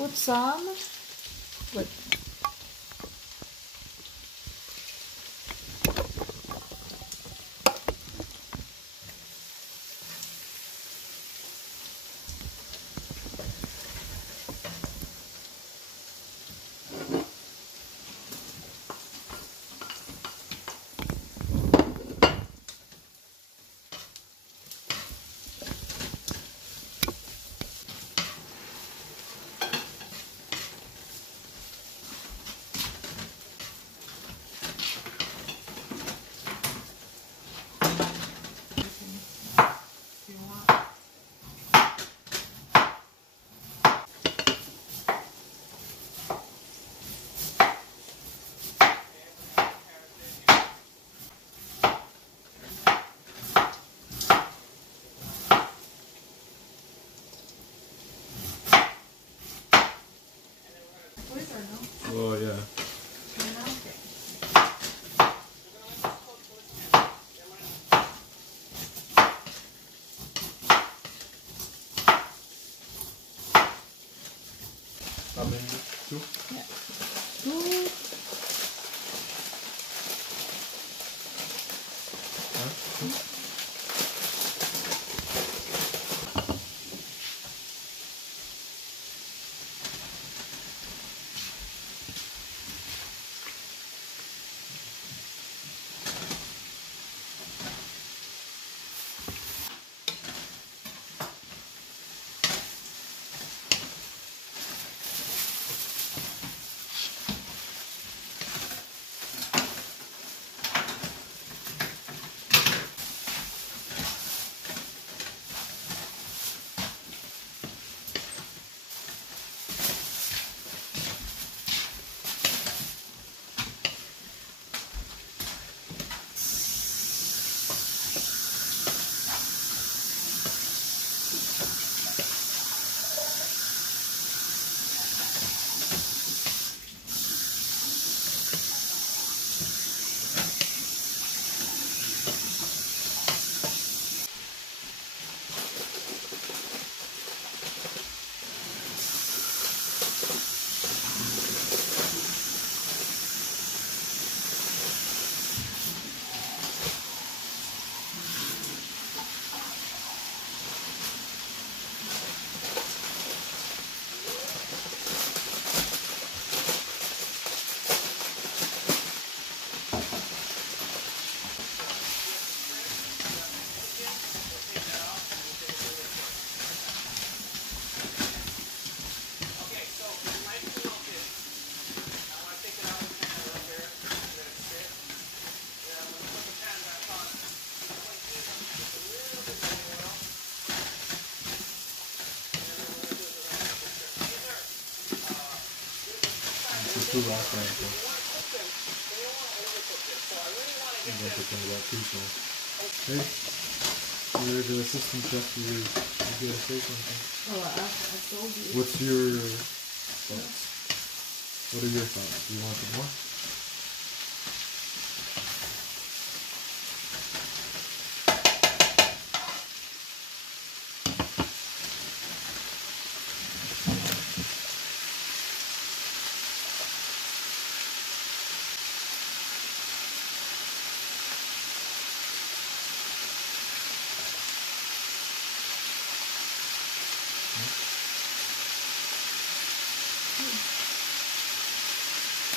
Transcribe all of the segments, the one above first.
put some, but Oh, yeah. How many? 2? yeah, 2. Huh? Too long for anything. I'm going to think about too soon. Hey, you're the assistant chef. You gotta say something. Oh, I told you. What's your thoughts? What are your thoughts? Do you want some more?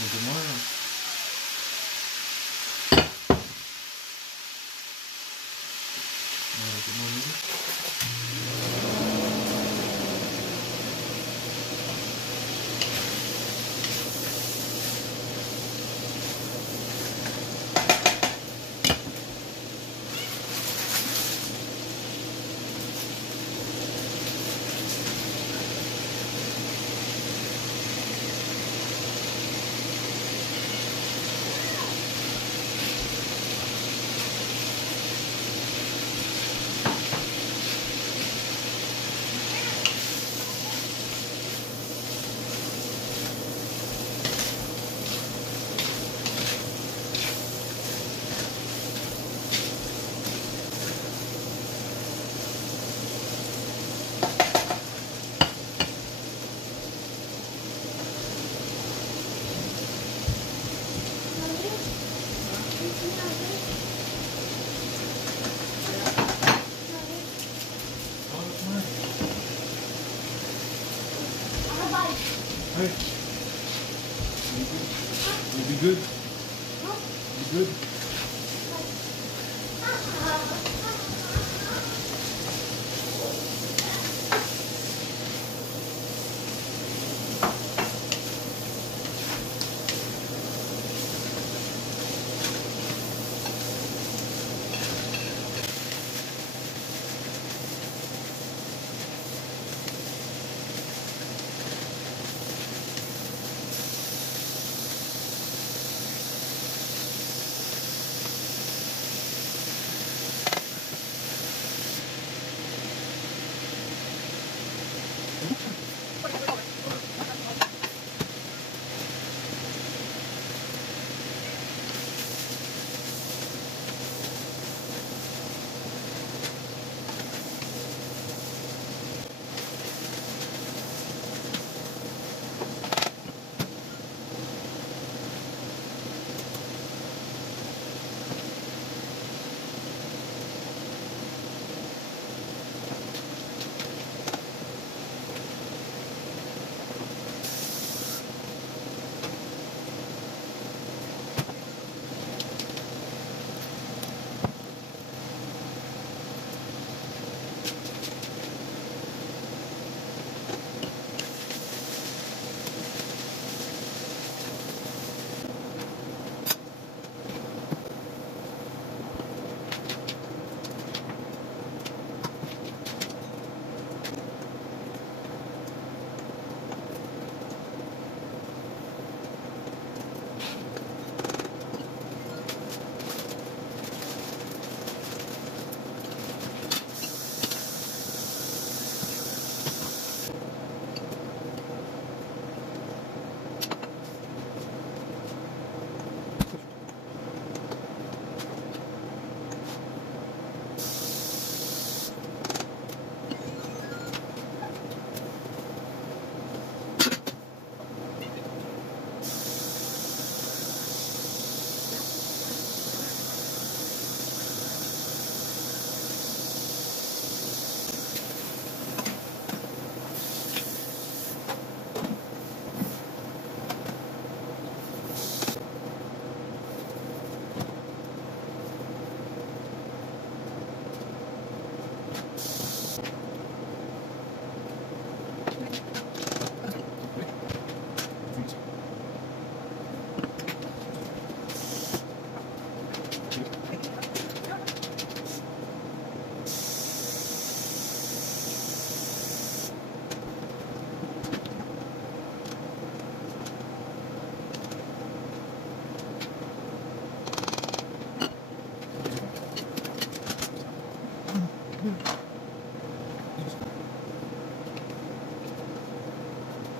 Good morning. Good morning. Hey. You be good? You good?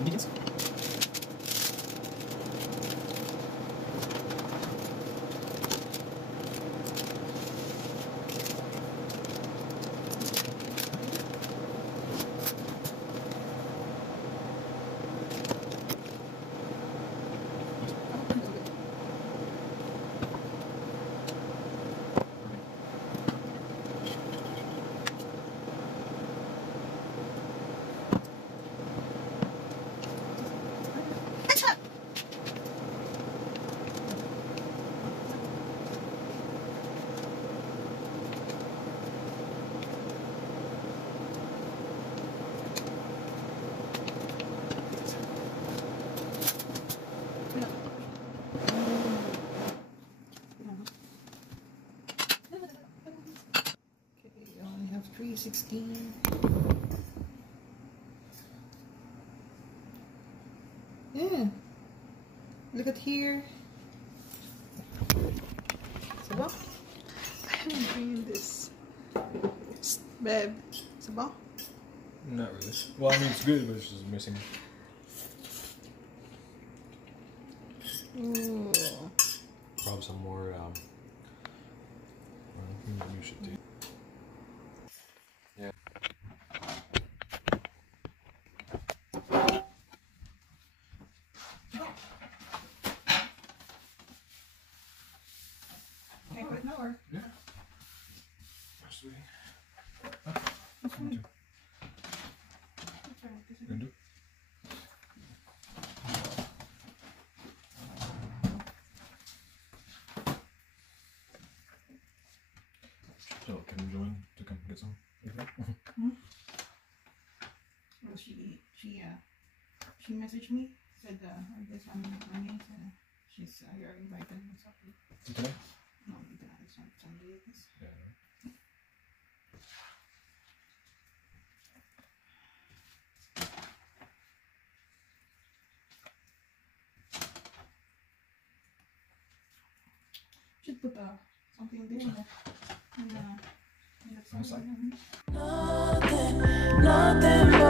Ingredients. We only have 316. Yeah. Look at here. C'est bon? I'm doing this. Babe, c'est bon? Not really. Well, I mean, it's good, but it's just missing. Ooh. Probably some more. You should do. Yeah. Can I put it now or? Yeah. Sweet. Okay. Gonna do. So can you join to come get some? Well, she messaged me, said, I guess I'm my niece, she's, you're invited or something. Today? No, it's not Sunday, I guess. Yeah. Should put something there in the On the side? nothing